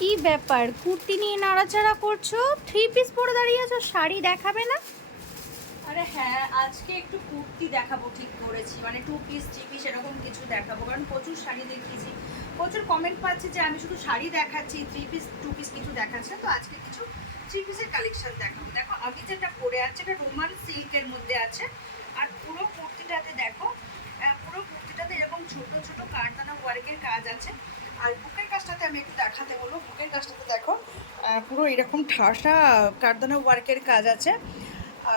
কি ব্যাপার, কুর্তি নিয়ে নাড়াচাড়া করছো? থ্রি পিস পরে দাঁড়িয়ে আছো, শাড়ি দেখাবে না? আরে হ্যাঁ, আজকে একটু কুর্তি দেখাবো ঠিক করেছি, মানে 2 পিস 3 পিস এরকম কিছু দেখাবো, কারণ প্রচুর শাড়ি দেখিয়েছি, প্রচুর কমেন্ট পাচ্ছি যে আমি শুধু শাড়ি দেখাচ্ছি, 3 পিস 2 পিস কিছু দেখাচ্ছে। তো আজকে কিছু 3 পিসের কালেকশন দেখাবো। দেখো আমি যেটা পরে আছে এটা রোমান সিল্কের মধ্যে আছে, আর পুরো কুর্তিটাতে দেখো, পুরো কুর্তিটাতে এরকম ছোট ছোট কারদানা ওয়ার্কের কাজ আছে। আর বুকের কাজটাতে আমি একটু দেখাতে বলবো, বুকের কাজটাতে দেখো পুরো এরকম ঠাসা কারদানা ওয়ার্কের কাজ আছে।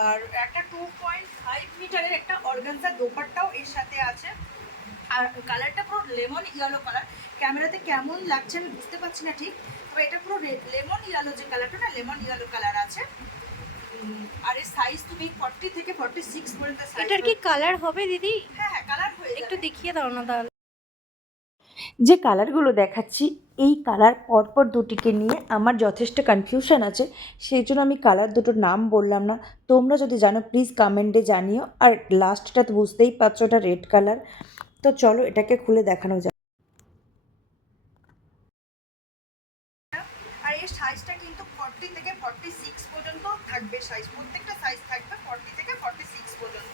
আর একটা 2.5 মিটারের একটা অর্গানজা দোপাট্টাও এর সাথে আছে। আর কালারটা পুরো লেমন ইয়েলো কালার। ক্যামেরাতে কেমন লাগছে আমি বুঝতে পারছি না ঠিক, তবে এটা পুরো লেমন ইয়েলো, যে কালারটা না লেমন ইয়েলো কালার আছে। আর এর সাইজ তুমি 40 থেকে 46 পর্যন্ত সাইজ। এটার কি কালার হবে দিদি? হ্যাঁ হ্যাঁ, কালার হয়ে একটু যাবে। দেখিয়ে দাও না তাহলে। যে কালারগুলো দেখাচ্ছি এই কালার পরপর দুটিকে নিয়ে আমার যথেষ্ট কনফিউশন আছে, সেই জন্য আমি কালার দুটোর নাম বললাম না। তোমরা যদি জানো প্লিজ কমেন্টে জানিও। আর লাস্টটা তো বুঝতেই পারছো এটা রেড কালার। তো চলো এটাকে খুলে দেখানো যাক। আর এর সাইজটা কিন্তু 40 থেকে 46 পর্যন্ত থাকবে সাইজ, প্রত্যেকটা সাইজ থাকবে 40 থেকে 46 পর্যন্ত।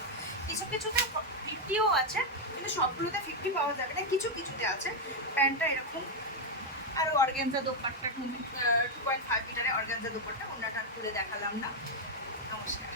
কিছু কিছুতে 50ও আছে, কিন্তু সবগুলোতে 50 পাওয়া যাবে না, কিছু কিছুতে আছে। প্যান্টটা এরকম, আর অর্গানজা দোপাট্টা 2.5 মিটারের অর্গানজা দোপাট্টা, অন্যটা খুলে দেখালাম না। নমস্কার।